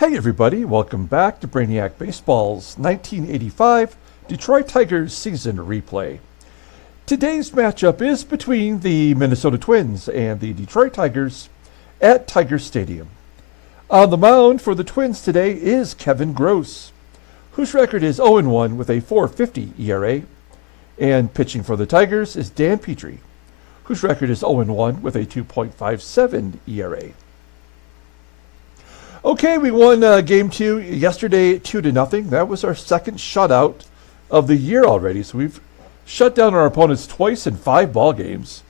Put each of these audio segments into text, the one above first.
Hey everybody, welcome back to Brainiac Baseball's 1985 Detroit Tigers season replay. Today's matchup is between the Minnesota Twins and the Detroit Tigers at Tiger Stadium. On the mound for the Twins today is Kevin Gross, whose record is 0-1 with a 4.50 ERA. And pitching for the Tigers is Dan Petry, whose record is 0-1 with a 2.57 ERA. Okay, we won Game 2 yesterday 2-0. That was our second shutout of the year already. So we've shut down our opponents twice in 5 ball games.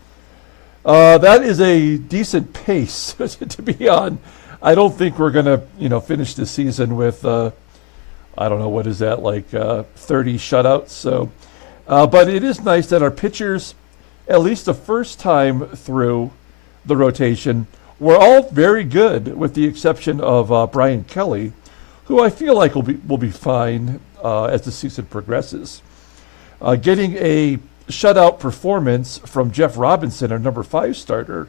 That is a decent pace to be on. I don't think we're going to, finish the season with, I don't know, what is that, like 30 shutouts. So, but it is nice that our pitchers, at least the first time through the rotation, we're all very good, with the exception of Brian Kelly, who I feel like will be fine as the season progresses. Getting a shutout performance from Jeff Robinson, our number 5 starter,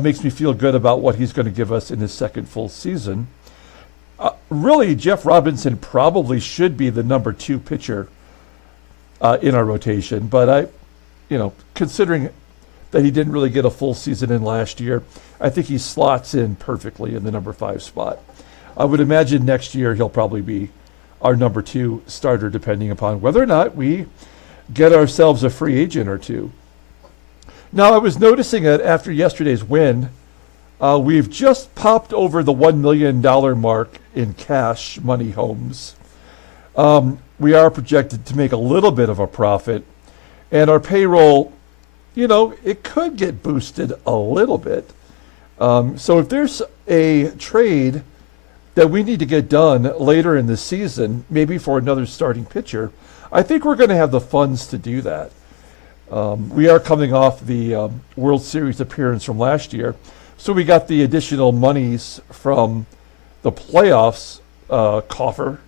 makes me feel good about what he's going to give us in his second full season. Really, Jeff Robinson probably should be the number 2 pitcher in our rotation, but considering that he didn't really get a full season in last year, I think he slots in perfectly in the number 5 spot. I would imagine next year he'll probably be our number 2 starter, depending upon whether or not we get ourselves a free agent or two. Now, I was noticing that after yesterday's win, we've just popped over the $1 million mark in cash money homes. We are projected to make a little bit of a profit, and our payroll, it could get boosted a little bit. So if there's a trade that we need to get done later in the season, maybe for another starting pitcher, I think we're going to have the funds to do that. We are coming off the World Series appearance from last year, so we got the additional monies from the playoffs coffer,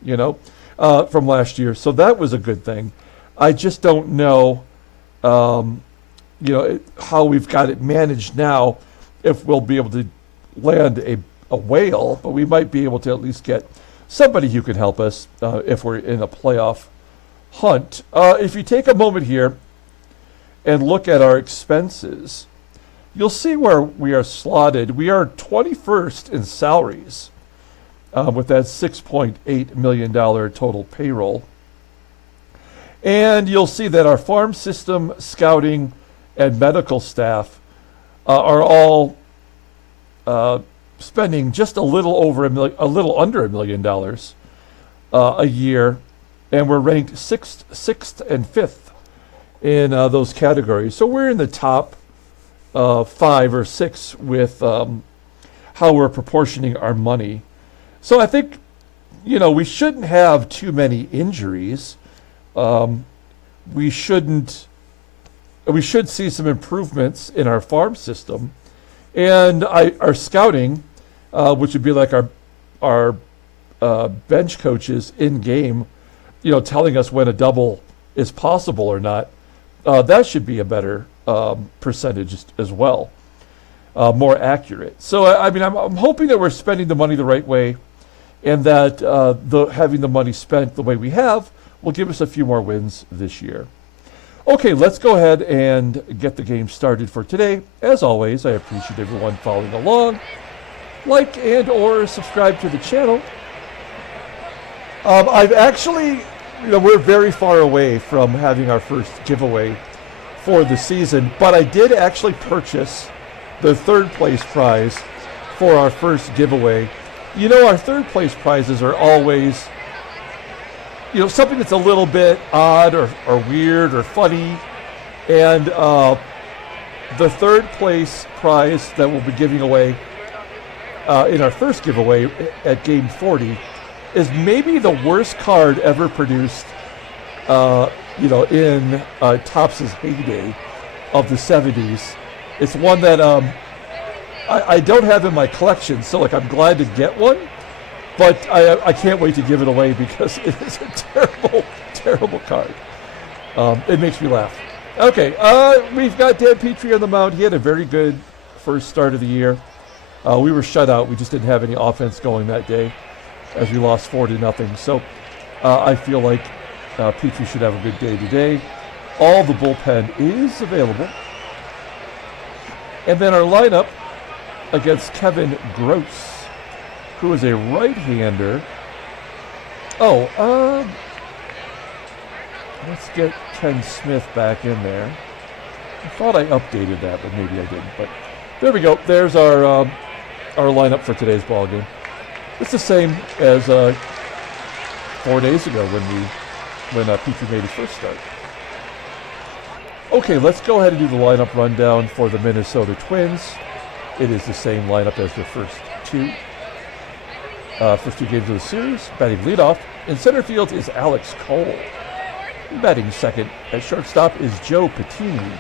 from last year. So that was a good thing. I just don't know how we've got it managed now, if we'll be able to land a whale, but we might be able to at least get somebody who can help us if we're in a playoff hunt. If you take a moment here and look at our expenses, you'll see where we are slotted. We are 21st in salaries with that $6.8 million total payroll. And you'll see that our farm system, scouting, and medical staff are all spending just a little under $1 million a year, and we're ranked 6th and 5th in those categories. So we're in the top 5 or 6 with how we're proportioning our money. So I think, we shouldn't have too many injuries. We should see some improvements in our farm system, and our scouting, which would be like our bench coaches in game, telling us when a double is possible or not. That should be a better percentage as well, more accurate. So I'm hoping that we're spending the money the right way, and that having the money spent the way we have will give us a few more wins this year. Okay, let's go ahead and get the game started for today. As always, I appreciate everyone following along. Like and or subscribe to the channel. I've actually, we're very far away from having our first giveaway for the season, but I did actually purchase the 3rd place prize for our first giveaway. Our 3rd place prizes are always something that's a little bit odd or weird or funny. And the 3rd place prize that we'll be giving away in our first giveaway at Game 40 is maybe the worst card ever produced, in Topps' heyday of the 70s. It's one that I don't have in my collection, so I'm glad to get one. But I can't wait to give it away because it is a terrible, terrible card. It makes me laugh. Okay, we've got Dan Petry on the mound. He had a very good first start of the year. We were shut out. We just didn't have any offense going that day. as we lost 4-0. So I feel like Petry should have a good day today. All the bullpen is available. And then our lineup against Kevin Gross, who is a right-hander. Let's get Ken Smith back in there. I thought I updated that, but maybe I didn't. But there we go. There's our lineup for today's ball game. It's the same as 4 days ago when Petry made his first start. Okay, let's go ahead and do the lineup rundown for the Minnesota Twins. It is the same lineup as the first two games of the series. Batting leadoff in center field is Alex Cole. Batting second at shortstop is Joe Pettini.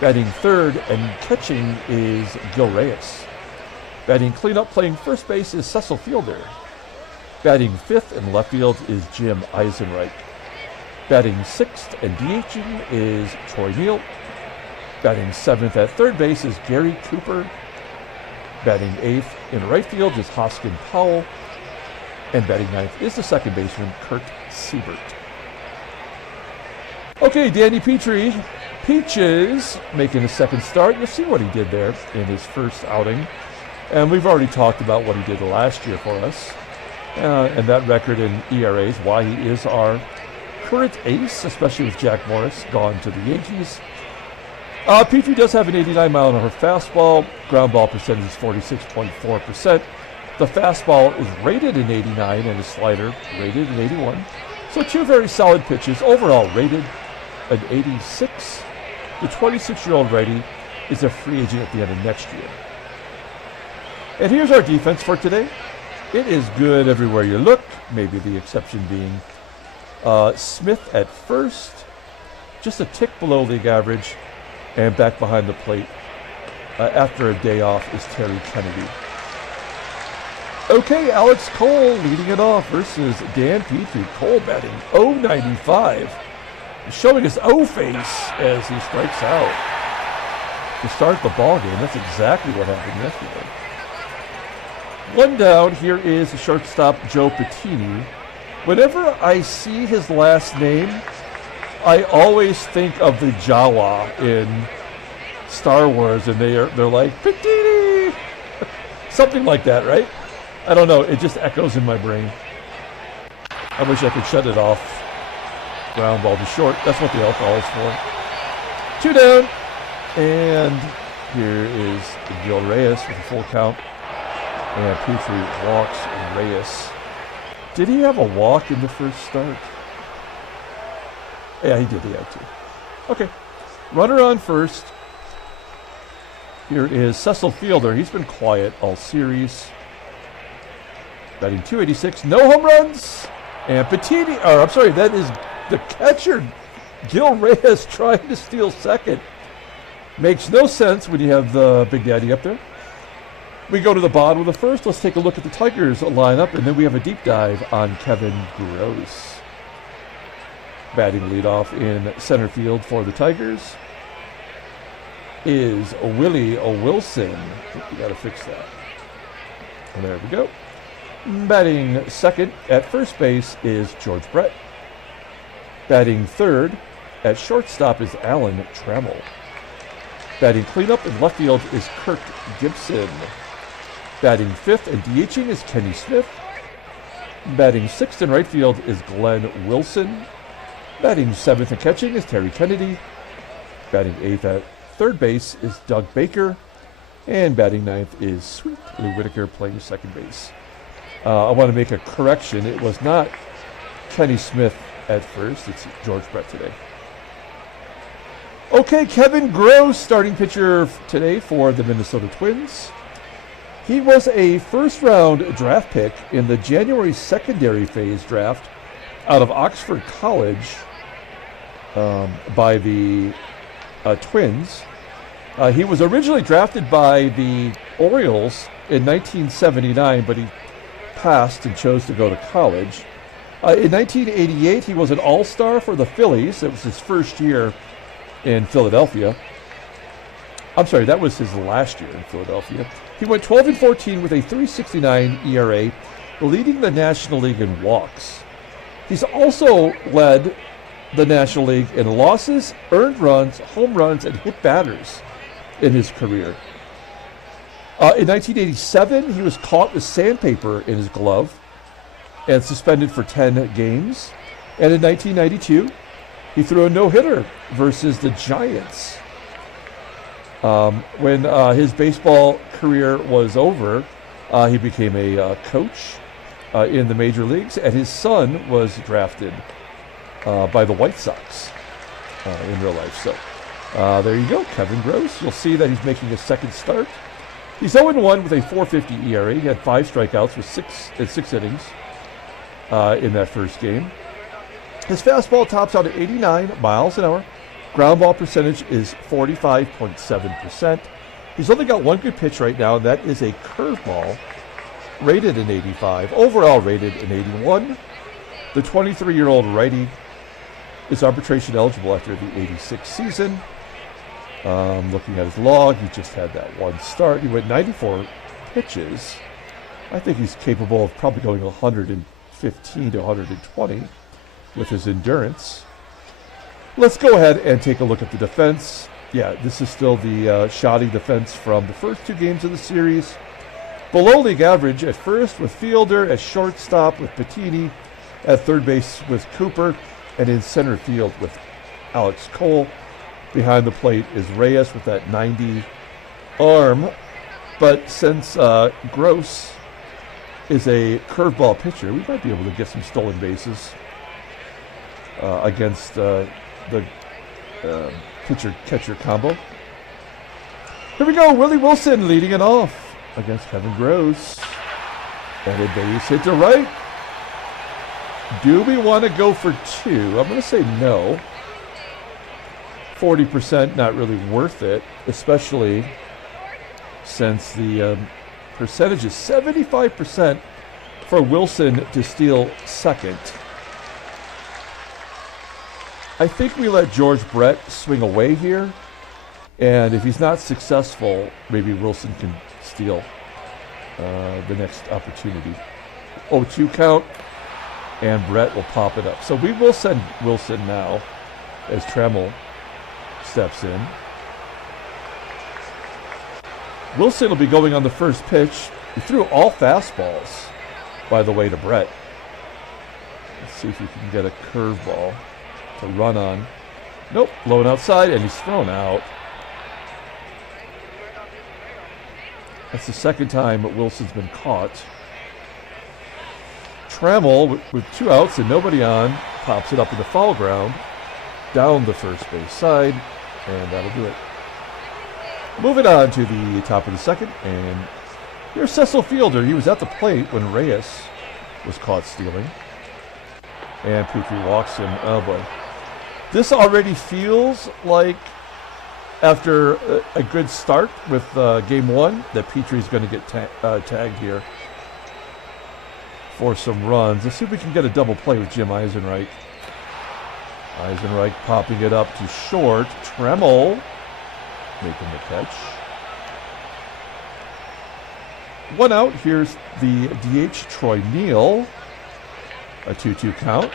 Batting third and catching is Gil Reyes. Batting cleanup playing first base is Cecil Fielder. Batting fifth in left field is Jim EISENREICH. Batting sixth and DHing is Troy Neal. Batting seventh at third base is Gary Cooper. Batting eighth in right field is Hosken Powell. And batting ninth is the second baseman, Kirk SEIBERT. Okay, Danny Petry, Peaches, making his second start. You'll see what he did there in his first outing. And we've already talked about what he did last year for us. And that record in ERAs, why he is our current ace, especially with Jack Morris gone to the Yankees. Petry does have an 89-mile-an-hour fastball. Ground ball percentage is 46.4%. The fastball is rated in 89 and his slider rated in 81. So two very solid pitches. Overall rated an 86. The 26-year-old righty is a free agent at the end of next year. And here's our defense for today. It is good everywhere you look, maybe the exception being Smith at first, just a tick below league average, and back behind the plate after a day off is Terry Kennedy. Okay, Alex Cole leading it off versus Dan Petry. Cole batting .095, showing his O face as he strikes out to start the ball game. That's exactly what happened yesterday. One down, here is the shortstop Joe Pettini. Whenever I see his last name, I always think of the Jawa in Star Wars, and they're like, Pettini! Something like that, right? I don't know, it just echoes in my brain. I wish I could shut it off. Ground ball to short, that's what the alcohol is for. Two down, and here is Gil Reyes with a full count. And Petry walks Reyes. Did he have a walk in the first start? Yeah, he did. He had two. Okay. Runner on first. Here is Cecil Fielder. He's been quiet all series. Batting .286. No home runs. And Pettini, or I'm sorry, that is the catcher, Gil Reyes, trying to steal second. Makes no sense when you have the Big Daddy up there. We go to the bottom of the first. Let's take a look at the Tigers lineup, and then we have a deep dive on Kevin Gross. Batting leadoff in center field for the Tigers is Willie Wilson. We got to fix that. And there we go. Batting second at first base is George Brett. Batting third at shortstop is Alan Trammell. Batting cleanup in left field is Kirk GIBSON. Batting fifth and DHing is Kenny Smith. Batting sixth in right field is Glenn Wilson. Batting seventh and catching is Terry Kennedy. Batting eighth at third base is Doug Baker. And batting ninth is Sweet Lou Whitaker playing second base. I want to make a correction. It was not Kenny Smith at first. It's George Brett today. Okay, Kevin Gross, starting pitcher today for the Minnesota Twins. He was a first-round draft pick in the January secondary phase draft out of Oxford College by the Twins. He was originally drafted by the Orioles in 1979, but he passed and chose to go to college. In 1988, he was an all-star for the Phillies. It was his first year in Philadelphia. I'm sorry, that was his last year in Philadelphia. He went 12-14 with a .369 ERA leading the National League in walks. He's also led the National League in losses, earned runs, home runs, and hit batters in his career. In 1987, he was caught with sandpaper in his glove and suspended for 10 games. And in 1992, he threw a no-hitter versus the Giants. When his baseball career was over, he became a coach in the major leagues, and his son was drafted by the White Sox in real life. So there you go, Kevin Gross. You'll see that he's making a second start. He's 0-1 with a 4.50 ERA. He had 5 strikeouts with 6 innings in that first game. His fastball tops out at 89 miles an hour. Ground ball percentage is 45.7%. He's only got one good pitch right now, and that is a curveball rated in 85, overall rated in 81. The 23-year-old righty is arbitration eligible after the 86 season. Looking at his log, he just had that one start. He went 94 pitches. I think he's capable of probably going 115 to 120 with his endurance. Let's go ahead and take a look at the defense. Yeah, this is still the shoddy defense from the first 2 games of the series. Below league average at first with Fielder, at shortstop with Pettini, at third base with Cooper, and in center field with Alex Cole. Behind the plate is Reyes with that 90 arm. But since Gross is a curveball pitcher, we might be able to get some stolen bases against the pitcher-catcher combo. Here we go, Willie Wilson leading it off against Kevin Gross. And a base hit to right. Do we want to go for 2? I'm going to say no. 40% not really worth it, especially since the percentage is 75% for Wilson to steal second. I think we let George Brett swing away here, and if he's not successful, maybe Wilson can steal the next opportunity. 0-2 count, and Brett will pop it up. So we will send Wilson now as Trammell steps in. Wilson will be going on the first pitch. He threw all fastballs, by the way, to Brett. Let's see if he can get a curveball to run on. Nope, blown outside, and he's thrown out. That's the second time Wilson's been caught. Trammell, with 2 outs and nobody on, pops it up in the foul ground, down the first base side, and that'll do it. Moving on to the top of the second, and here's Cecil Fielder. He was at the plate when Reyes was caught stealing. And Petry walks him. Oh boy. This already feels like, after a good start with game 1, that Petry's going to get tagged here for some runs. Let's see if we can get a double play with Jim EISENREICH. EISENREICH popping it up to short. Trammell making the catch. 1 out. Here's the DH, Troy NEEL. A 2-2 count.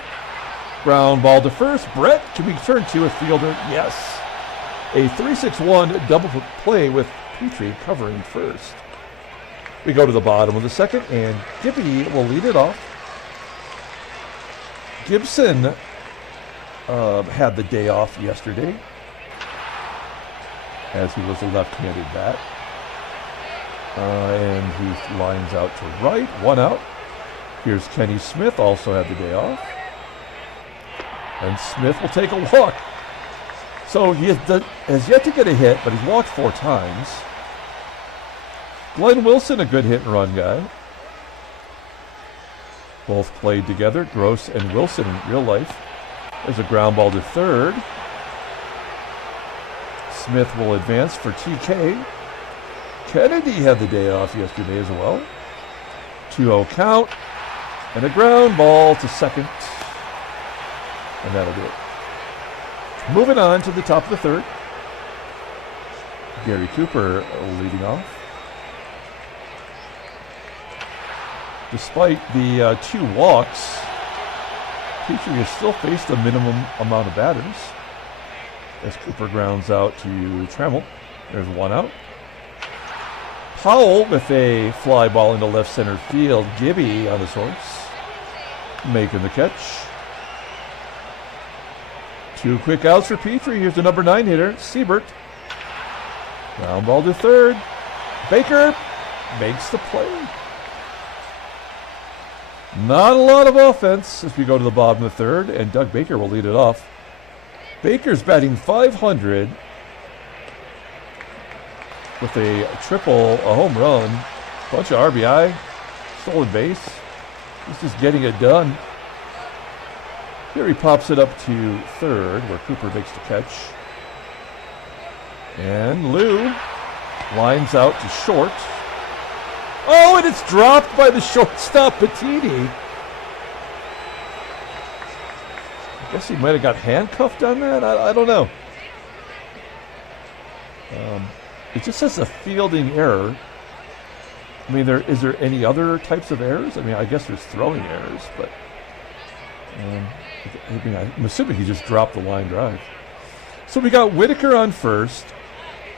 Ground ball to first. Brett, can we turn to a Fielder? Yes. A 3-6-1 double play with Petry covering first. We go to the bottom of the second, and Gibby will lead it off. GIBSON had the day off yesterday, as he was a left-handed bat. And he lines out to right. 1 out. Here's Kenny Smith, also had the day off. And Smith will take a walk. So he has yet to get a hit, but he's walked 4 times. Glenn Wilson, a good hit and run guy. Both played together, Gross and Wilson in real life. There's a ground ball to third. Smith will advance for TK. Kennedy had the day off yesterday as well. 2-0 count. And a ground ball to second. And that'll do it. Moving on to the top of the third. Gary Cooper leading off. Despite the 2 walks, Petry has still faced a minimum amount of batters. As Cooper grounds out to TRAMMELL. There's 1 out. Powell with a fly ball into left center field. Gibby on his horse, making the catch. 2 quick outs for Petry. Here's the number 9 hitter, SEIBERT. Ground ball to third. Baker makes the play. Not a lot of offense as we go to the bottom of the third, and Doug Baker will lead it off. Baker's batting .500 with a triple, a home run, bunch of RBI, stolen base. He's just getting it done. Here he pops it up to third, where Cooper makes the catch. And Lou lines out to short. Oh, and it's dropped by the shortstop, Pettini. I guess he might have got handcuffed on that. I don't know. It just says a fielding error. I mean, is there any other types of errors? I mean, I guess there's throwing errors, but I'm assuming he just dropped the line drive. So we got Whitaker on first,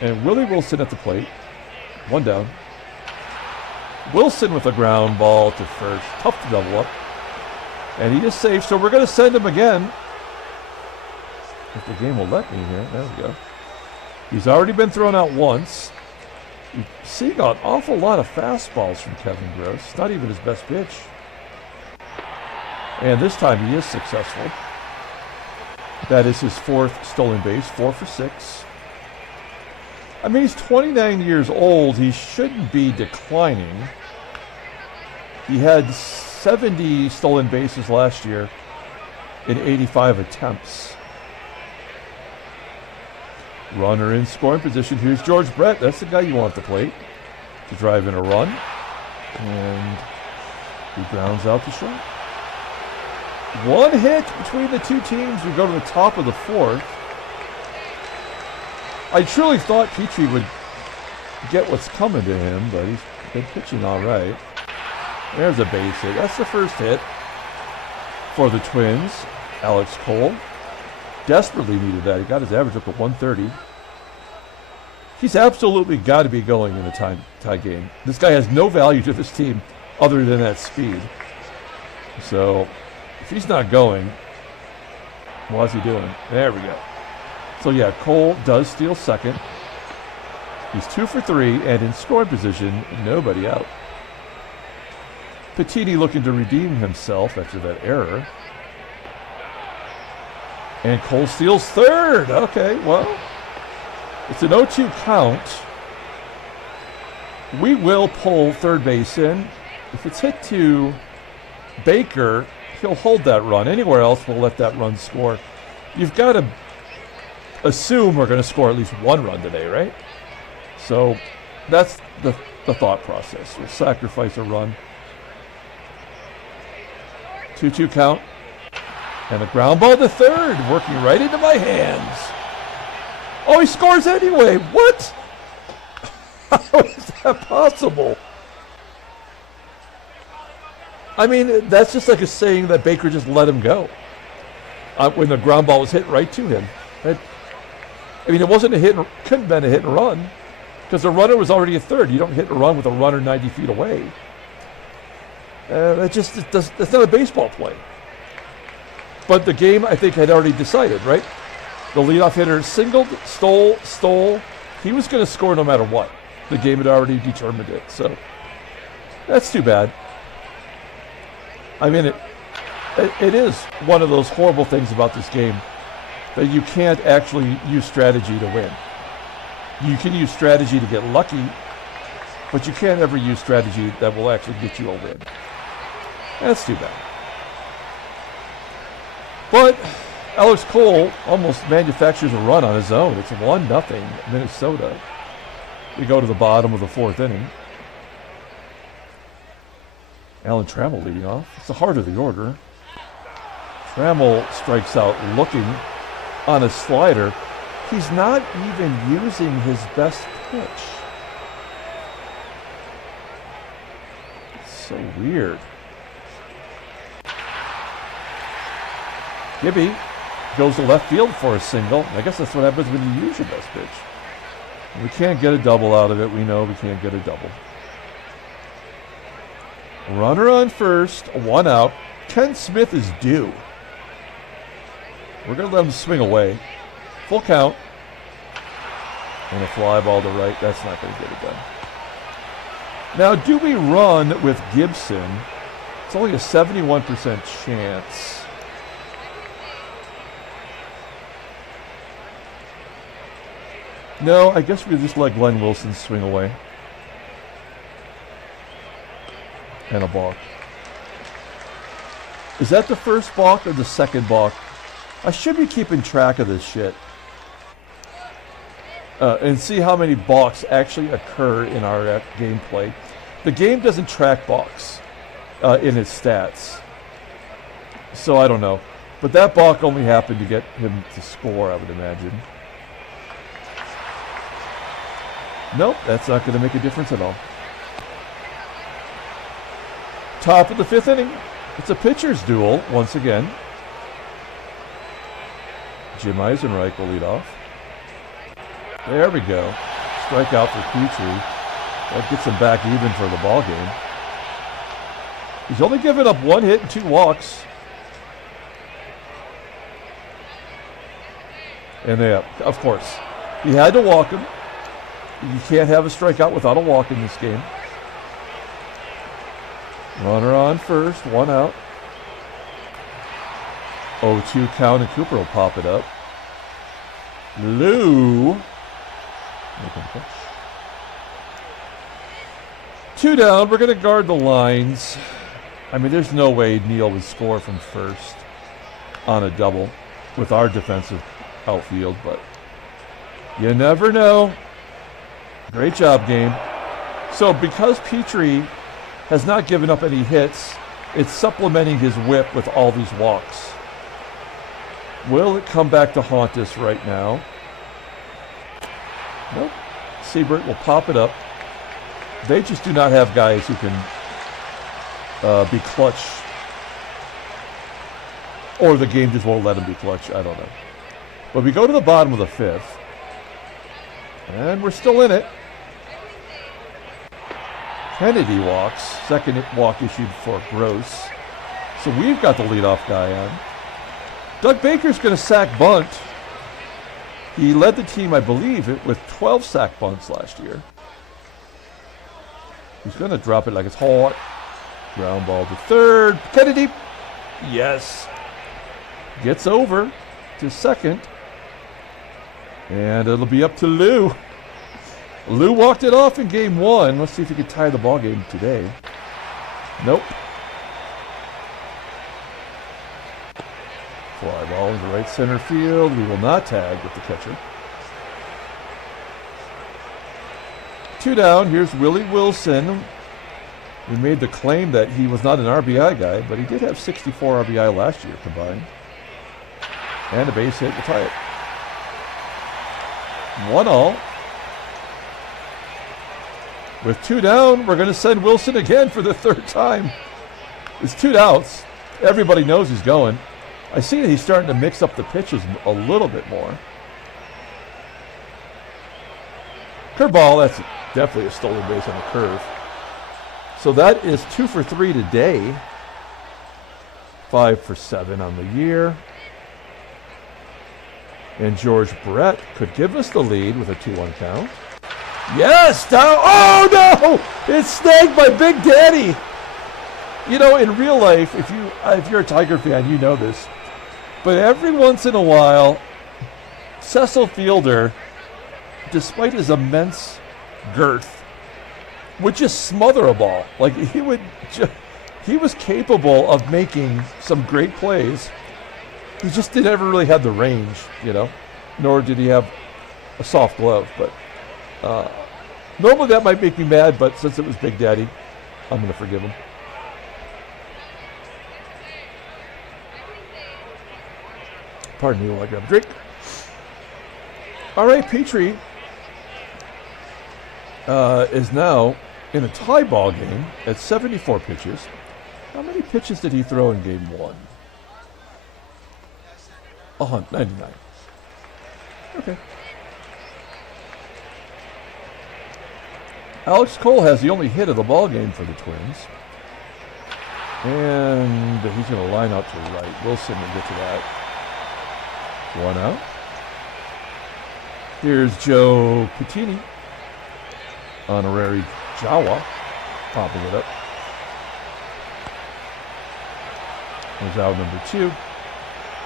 and Willie Wilson at the plate. 1 down. Wilson with a ground ball to first. Tough to double up. And he is safe, so we're going to send him again. If the game will let me here. There we go. He's already been thrown out once. We've seen an awful lot of fastballs from Kevin Gross. Not even his best pitch. And this time he is successful. That is his 4th stolen base, 4 for 6. I mean, he's 29 years old. He shouldn't be declining. He had 70 stolen bases last year in 85 attempts. Runner in scoring position. Here's George Brett. That's the guy you want at the plate to drive in a run. And he grounds out to short. 1 hit between the 2 teams. We go to the top of the 4th. I truly thought Petry would get what's coming to him, but he's been pitching all right. There's a base hit. That's the first hit for the Twins. Alex Cole desperately needed that. He got his average up to 130. He's absolutely got to be going in a tie game. This guy has no value to this team other than that speed. So if he's not going, what's he doing? There we go. So yeah, Cole does steal second. He's 2 for 3, and in scoring position, nobody out. Pettini looking to redeem himself after that error. And Cole steals third. Okay, well, it's an 0-2 count. We will pull third base in. If it's hit to Baker, he'll hold that run. Anywhere else, we'll let that run score. You've got to assume we're going to score at least 1 run today, right? So that's the thought process. We'll sacrifice a run. 2-2 count. And a ground ball to third, working right into my hands. Oh, he scores anyway. What? How is that possible? I mean, that's just like a saying that Baker just let him go when the ground ball was hit right to him. I mean, it wasn't a hit, couldn't have been a hit and run because the runner was already at third. You don't hit and run with a runner 90 feet away. That's not a baseball play. But the game, I think, had already decided, right? The leadoff hitter singled, stole. He was going to score no matter what. The game had already determined it. So that's too bad. I mean, it is one of those horrible things about this game that you can't actually use strategy to win. You can use strategy to get lucky, but you can't ever use strategy that will actually get you a win. That's too bad. But Alex Cole almost manufactures a run on his own. It's 1-0 Minnesota. We go to the bottom of the 4th inning. Alan Trammell leading off. It's the heart of the order. Trammell strikes out looking on a slider. He's not even using his best pitch. So weird. Gibby goes to left field for a single. I guess that's what happens when you use your best pitch. We can't get a double out of it. We know we can't get a double. Runner on first, 1 out. Ken Smith is due. We're going to let him swing away. Full count. And a fly ball to right. That's not going to get it done. Now, do we run with GIBSON? It's only a 71% chance. No, I guess we just let Glenn Wilson swing away. And a balk. Is that the first balk or the second balk? I should be keeping track of this shit. And see how many balks actually occur in our gameplay. The game doesn't track balks in its stats. So I don't know. But that balk only happened to get him to score, I would imagine. Nope, that's not going to make a difference at all. Top of the 5th inning. It's a pitcher's duel once again. Jim EISENREICH will lead off. There we go. Strikeout for Petry. That gets him back even for the ball game. He's only given up 1 hit and 2 walks. And they, of course, he had to walk him. You can't have a strikeout without a walk in this game. Runner on first, 1 out. 0-2 count, and Cooper will pop it up. Lou. 2 down. We're going to guard the lines. I mean, there's no way NEEL would score from first on a double with our defensive outfield, but you never know. Great job, game. So because Petry has not given up any hits, it's supplementing his whip with all these walks. Will it come back to haunt us right now? Nope. SEIBERT will pop it up. They just do not have guys who can be clutch. Or the game just won't let them be clutch. I don't know. But we go to the bottom of the 5th. And we're still in it. Kennedy walks. Second walk issued for Gross. So we've got the leadoff guy on. Doug Baker's going to sack bunt. He led the team, I believe, with 12 sack bunts last year. He's going to drop it like it's hot. Ground ball to third. Kennedy. Yes. Gets over to second. And it'll be up to Lou. Lou walked it off in game 1. Let's see if he can tie the ball game today. Nope. Fly ball into right center field. We will not tag with the catcher. 2 down. Here's Willie Wilson. We made the claim that he was not an RBI guy, but he did have 64 RBI last year combined. And a base hit to tie it. 1-all. With 2 down, we're going to send Wilson again for the 3rd time. It's 2 outs. Everybody knows he's going. I see that he's starting to mix up the pitches a little bit more. Curveball, that's definitely a stolen base on the curve. So that is 2 for 3 today. 5 for 7 on the year. And George Brett could give us the lead with a 2-1 count. Yes! Down. Oh, no! It's snagged by Big Daddy! You know, in real life, if you're a Tiger fan, you know this. But every once in a while, Cecil Fielder, despite his immense girth, would just smother a ball. Like, he was capable of making some great plays. He just never really had the range, you know, nor did he have a soft glove. But normally that might make me mad, but since it was Big Daddy, I'm going to forgive him. Pardon me while I grab a drink. All right, Petry is now in a tie ball game at 74 pitches. How many pitches did he throw in game 1? 99. Okay. Alex Cole has the only hit of the ball game for the Twins. And he's going to line out to the right. Wilson will get to that. 1 out. Here's Joe Pettini. Honorary Jawa. Popping it up. There's out number 2.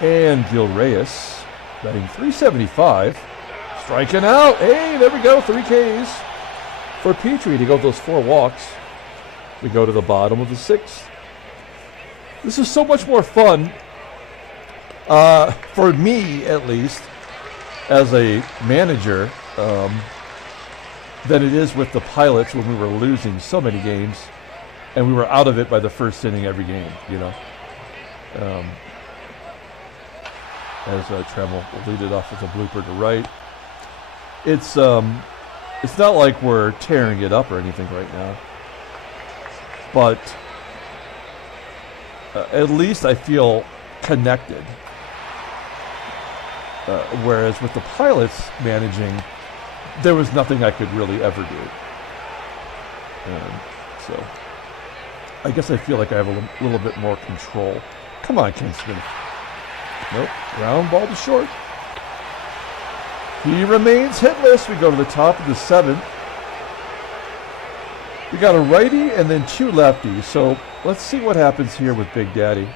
And Gil Reyes, batting .375. Striking out. Hey, there we go. 3 Ks for Petry to go those 4 walks. We go to the bottom of the 6th. This is so much more fun, for me at least, as a manager, than it is with the Pilots when we were losing so many games and we were out of it by the first inning every game, you know. As Trammell will lead it off with a blooper to right. It's not like we're tearing it up or anything right now, but at least I feel connected. Whereas with the Pilots managing, there was nothing I could really ever do. So I guess I feel like I have a little bit more control. Come on, Ken Smith. Nope. Ground ball to short. He remains hitless. We go to the top of the 7th. We got a righty and then 2 lefties. So let's see what happens here with Big Daddy.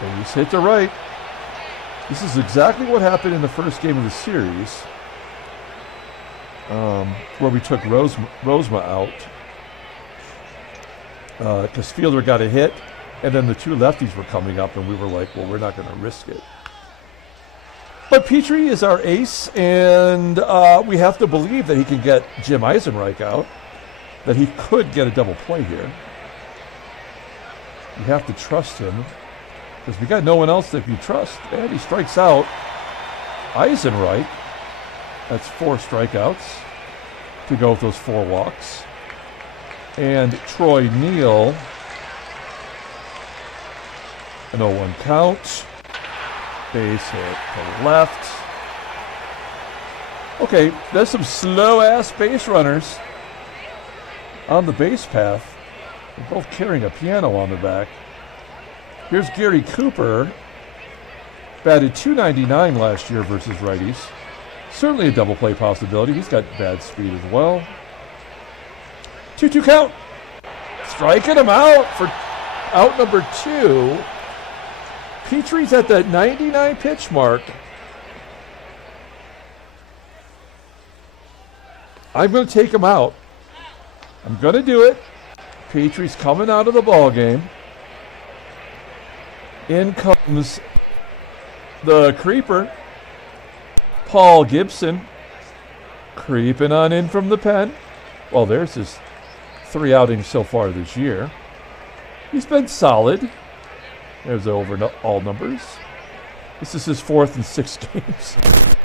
Base hit to right. This is exactly what happened in the first game of the series, where we took Rosema out. Because Fielder got a hit, and then the 2 lefties were coming up, and we were like, well, we're not going to risk it. But Petry is our ace, and we have to believe that he can get Jim EISENREICH out, that he could get a double play here. You have to trust him, because we got no one else that you trust. And he strikes out EISENREICH. That's 4 strikeouts to go with those 4 walks. And Troy NEEL, an 0-1 count. Base hit to left. Okay, there's some slow-ass base runners on the base path. They're both carrying a piano on the back. Here's Gary Cooper, batted .299 last year versus righties. Certainly a double play possibility. He's got bad speed as well. 2-2 count. Striking him out for out number 2. Petry's at that 99 pitch mark. I'm going to take him out. I'm going to do it. Petry's coming out of the ball game. In comes the creeper, Paul Gibson, creeping on in from the pen. Well, there's his 3 outings so far this year. He's been solid. There's over all numbers. This is his 4th in 6 games.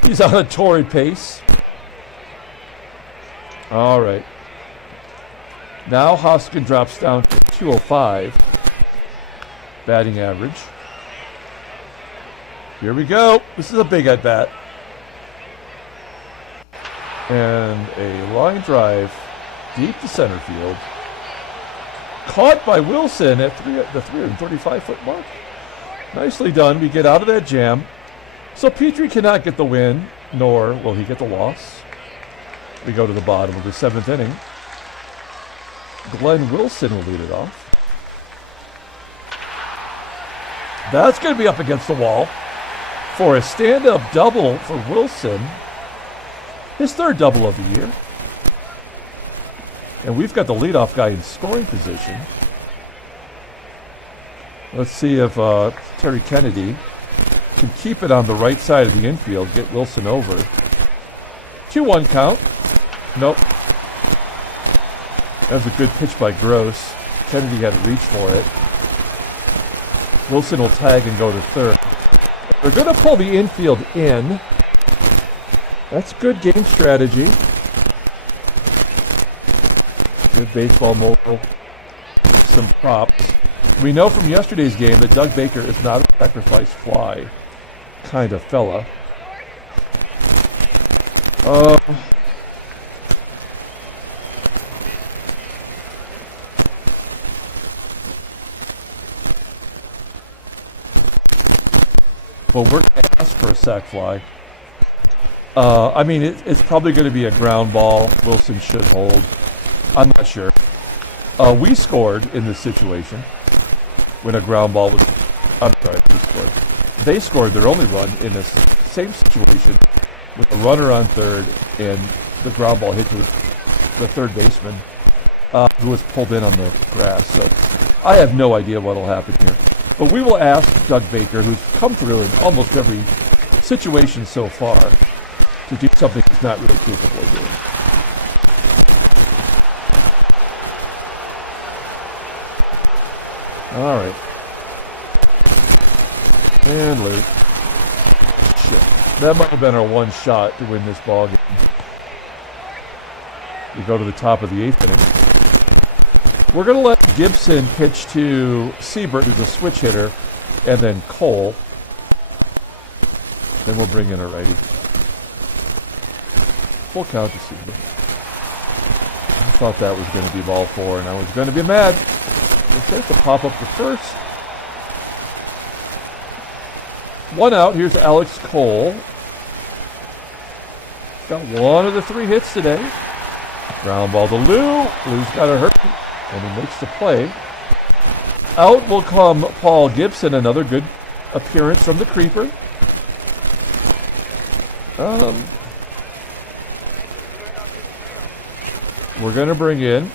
He's on a torrid pace. All right. Now Hosken drops down to 205 batting average. Here we go. This is a big at bat. And a line drive deep to center field. Caught by Wilson at the 335-foot mark. Nicely done. We get out of that jam. So Petry cannot get the win, nor will he get the loss. We go to the bottom of the 7th inning. Glenn Wilson will lead it off. That's going to be up against the wall for a stand-up double for Wilson. His 3rd double of the year. And we've got the leadoff guy in scoring position. Let's see if Terry Kennedy can keep it on the right side of the infield, get Wilson over. 2-1 count. Nope. That was a good pitch by Gross. Kennedy had to reach for it. Wilson will tag and go to 3rd. They're going to pull the infield in. That's good game strategy. Good baseball mogul. Some props. We know from yesterday's game that Doug Baker is not a sacrifice fly kind of fella. Well, we're going to ask for a sac fly. I mean, it's probably going to be a ground ball. Wilson should hold. I'm not sure. We scored in this situation when a ground ball was... I'm sorry, we scored. They scored their only run in this same situation with a runner on third and the ground ball hit to the third baseman who was pulled in on the grass. So I have no idea what will happen here. But we will ask Doug Baker, who's come through in almost every situation so far, to do something he's not really capable of doing. All right. And Luke. Shit. That might have been our one shot to win this ball game. We go to the top of the 8th inning. We're going to let Gibson pitch to SEIBERT, who's a switch hitter, and then Cole. Then we'll bring in a righty. Full count to SEIBERT. I thought that was going to be ball 4, and I was going to be mad. Let's take the pop up to first. 1 out. Here's Alex Cole. Got 1 of the 3 hits today. Ground ball to Lou. Lou's got a hurt, and he makes the play. Out will come Paul Gibson. Another good appearance from the creeper. We're going to bring in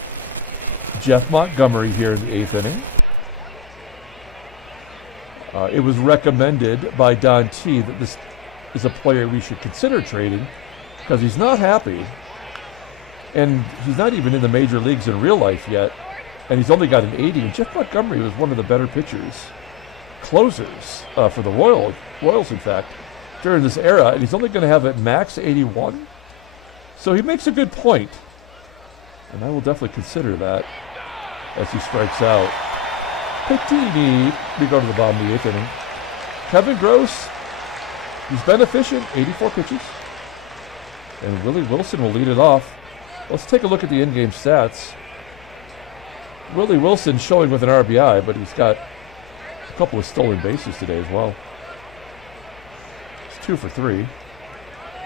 Jeff Montgomery here in the 8th inning. It was recommended by Don T that this is a player we should consider trading because he's not happy. And he's not even in the major leagues in real life yet. And he's only got an 80. And Jeff Montgomery was one of the better pitchers, closers for the Royals, in fact, during this era. And he's only going to have a max 81. So he makes a good point. And I will definitely consider that as he strikes out. Pettini, we go to the bottom of the 8th inning. Kevin Gross, he's been efficient, 84 pitches. And Willie Wilson will lead it off. Let's take a look at the in-game stats. Willie Wilson showing with an RBI, but he's got a couple of stolen bases today as well. It's 2 for 3.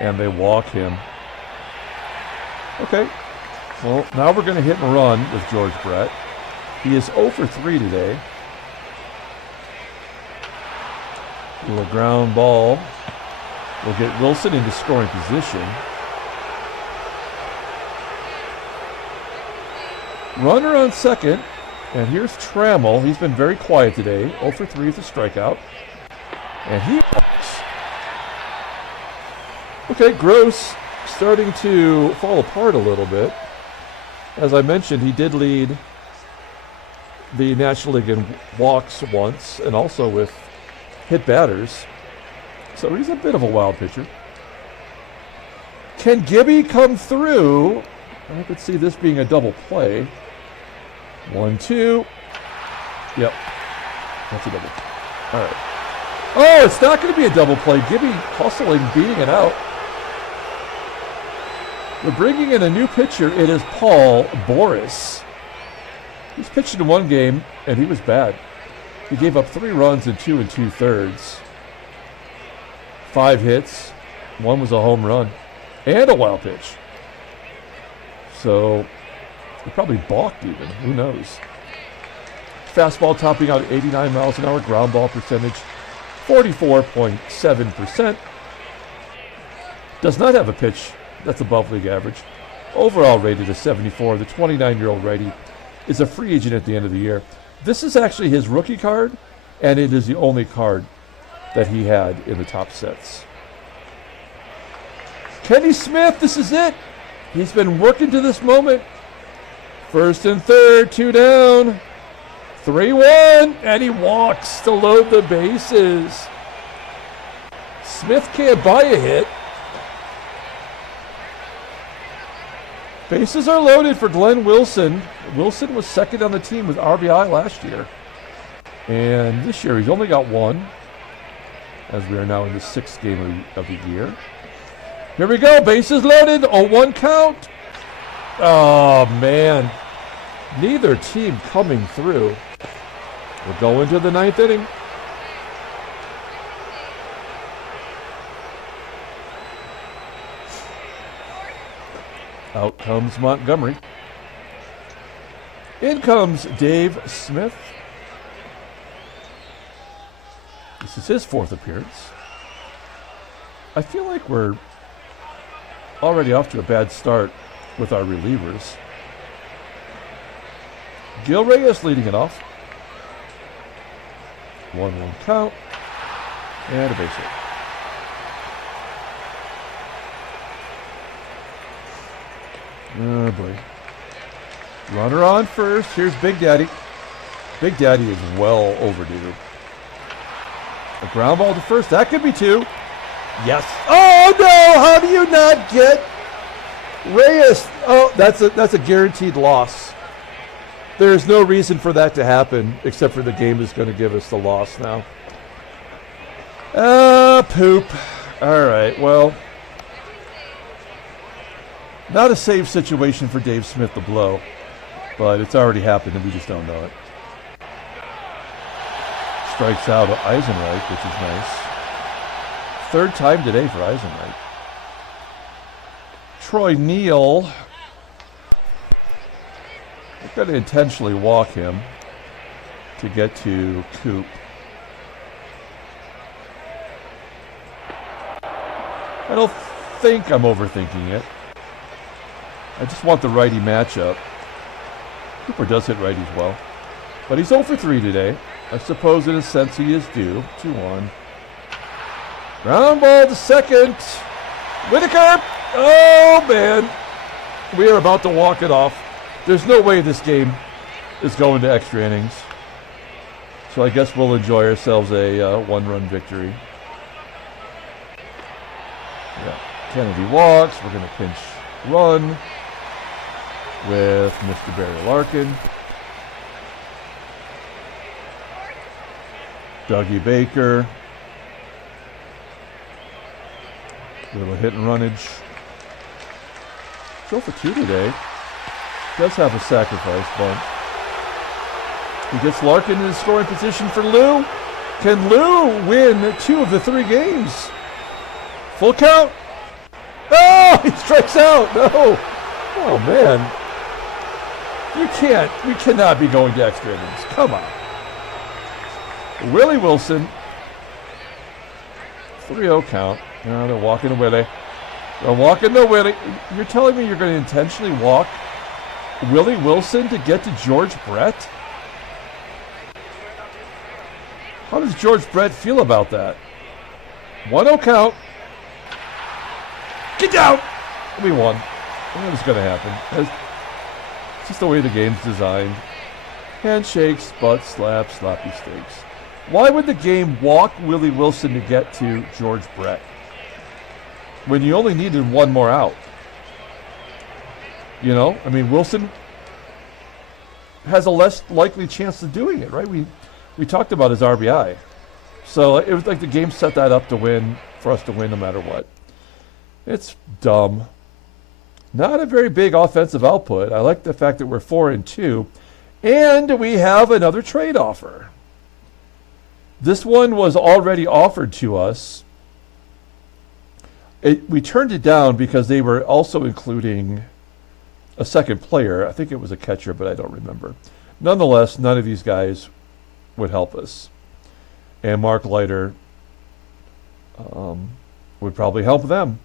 And they walk him. Okay. Well, now we're going to hit and run with George Brett. He is 0 for 3 today. A ground ball will get Wilson into scoring position. Runner on second, and here's Trammell. He's been very quiet today. 0 for 3 with a strikeout. And he walks. Okay, Gross starting to fall apart a little bit. As I mentioned, he did lead the National League in walks once, and also with hit batters. So he's a bit of a wild pitcher. Can Gibby come through? I could see this being a double play. 1-2. Yep. That's a double. All right. Oh, it's not going to be a double play. Gibby hustling, beating it out. We're bringing in a new pitcher. It is Paul Boris. He's pitched in 1 game, and he was bad. He gave up 3 runs in 2 2/3. 5 hits. 1 was a home run. And a wild pitch. So, he probably balked even. Who knows? Fastball topping out at 89 miles an hour. Ground ball percentage, 44.7%. Does not have a pitch that's above league average. Overall rated as 74. The 29-year-old righty is a free agent at the end of the year. This is actually his rookie card, and it is the only card that he had in the top sets. Kenny Smith, this is it. He's been working to this moment. First and third, 2 down. 3-1, and he walks to load the bases. Smith can't buy a hit. Bases are loaded for Glenn Wilson. Wilson was second on the team with RBI last year. And this year he's only got one, as we are now in the 6th game of the year. Here we go, bases loaded, 0-1 count. Oh, man. Neither team coming through. We're going to the 9th inning. Out comes Montgomery. In comes Dave Smith. This is his 4th appearance. I feel like we're already off to a bad start with our relievers. Gil Reyes leading it off. 1-1 count. And a base hit. Oh boy. Runner on first. Here's Big Daddy. Big Daddy is well overdue. A ground ball to first. That could be 2. Yes. Oh no! How do you not get Reyes? Oh, that's a guaranteed loss. There's no reason for that to happen except for the game is going to give us the loss now. Poop. All right. Well, not a safe situation for Dave Smith to blow, but it's already happened and we just don't know it. Strikes out EISENREICH, which is nice. 3rd time today for EISENREICH. Troy NEEL. I'm going to intentionally walk him to get to Coop. I don't think I'm overthinking it. I just want the righty matchup. Cooper does hit righties well. But he's 0 for 3 today. I suppose in a sense he is due. 2-1. Ground ball to second. WHITAKER. Oh, man. We are about to walk it off. There's no way this game is going to extra innings. So I guess we'll enjoy ourselves a 1-run victory. Yeah. Kennedy walks. We're going to pinch run with Mr. Barry Larkin. Dougie Baker. Little hit and runnage. 0 for 2 today. Does have a sacrifice bunt. He gets Larkin in scoring position for Lou. Can Lou win 2 of the 3 games? Full count. Oh, he strikes out. No. Oh, man. We cannot be going to extra innings. Come on. Willie Wilson. 3-0 count. No, they're walking to Willie. They're walking to Willie. You're telling me you're going to intentionally walk Willie Wilson to get to George Brett? How does George Brett feel about that? 1-0 count. Get down! We won. That was going to happen. It's just the way the game's designed. Handshakes, butt slaps, sloppy steaks. Why would the game walk Willie Wilson to get to George Brett when you only needed 1 more out? You know, I mean, Wilson has a less likely chance of doing it, right? We talked about his RBI. So it was like the game set that up to win, for us to win no matter what. It's dumb. Not a very big offensive output. I like the fact that we're 4-2, and we have another trade offer. This one was already offered to us. We turned it down because they were also including a second player. I think it was a catcher, but I don't remember. Nonetheless, none of these guys would help us. And Mark Leiter would probably help them.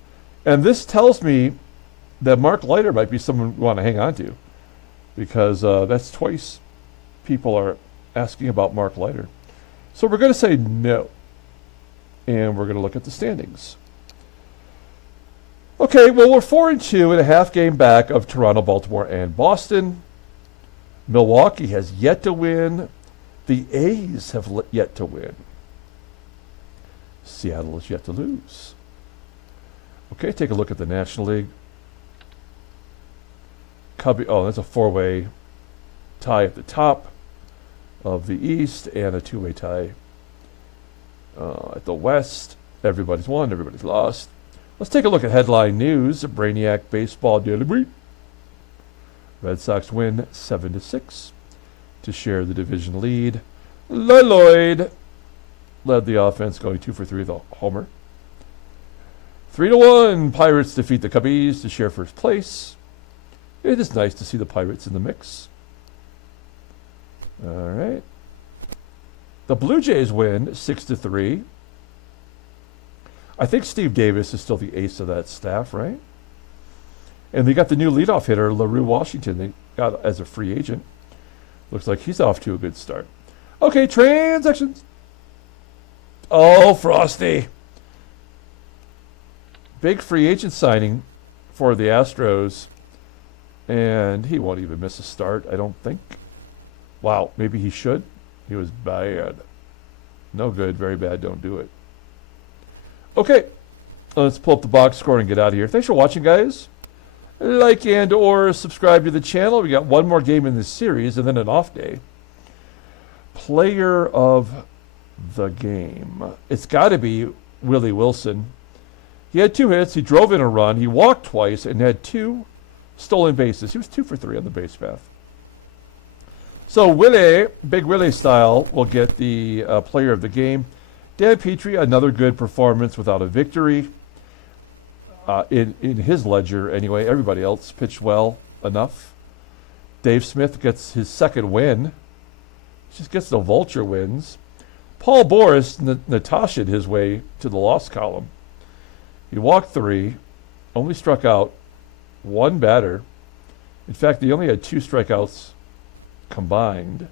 And this tells me that Mark Leiter might be someone we want to hang on to, because that's twice people are asking about Mark Leiter. So we're going to say no. And we're going to look at the standings. Okay, well, we're 4-2 and a half game back of Toronto, Baltimore, and Boston. Milwaukee has yet to win. The A's have yet to win. Seattle is yet to lose. Okay, take a look at the National League. Cubby. Oh, that's a 4-way tie at the top of the East and a 2-way tie at the West. Everybody's won, everybody's lost. Let's take a look at headline news. Brainiac Baseball Daily Brief. Red Sox win 7-6 to share the division lead. Lloyd led the offense, going 2 for 3 with a homer. 3-1. Pirates defeat the Cubbies to share first place. It is nice to see the Pirates in the mix. All right. The Blue Jays win 6-3. I think Steve Davis is still the ace of that staff, right? And they got the new leadoff hitter, LaRue Washington. They got as a free agent. Looks like he's off to a good start. Okay, transactions. Oh, Frosty. Big free agent signing for the Astros. And he won't even miss a start, I don't think. Wow, maybe he should. He was bad. No good, very bad, don't do it. Okay, let's pull up the box score and get out of here. Thanks for watching, guys. Like and or subscribe to the channel. We got one more game in this series and then an off day. Player of the game. It's got to be Willie Wilson. He had 2 hits. He drove in a run. He walked twice and had 2 stolen bases. He was 2 for 3 on the base path. So Willie, Big Willie style, will get the player of the game. Dan Petry, another good performance without a victory. In his ledger, anyway. Everybody else pitched well enough. Dave Smith gets his second win. Just gets the vulture wins. Paul Boris Natasha'd his way to the loss column. He walked 3, only struck out 1 batter. In fact, they only had 2 strikeouts combined.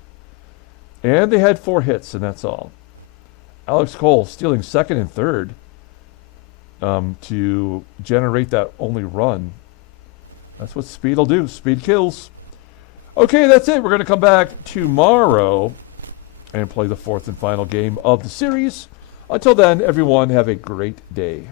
And they had 4 hits, and that's all. Alex Cole stealing second and third to generate that only run. That's what speed will do. Speed kills. Okay, that's it. We're going to come back tomorrow and play the 4th and final game of the series. Until then, everyone, have a great day.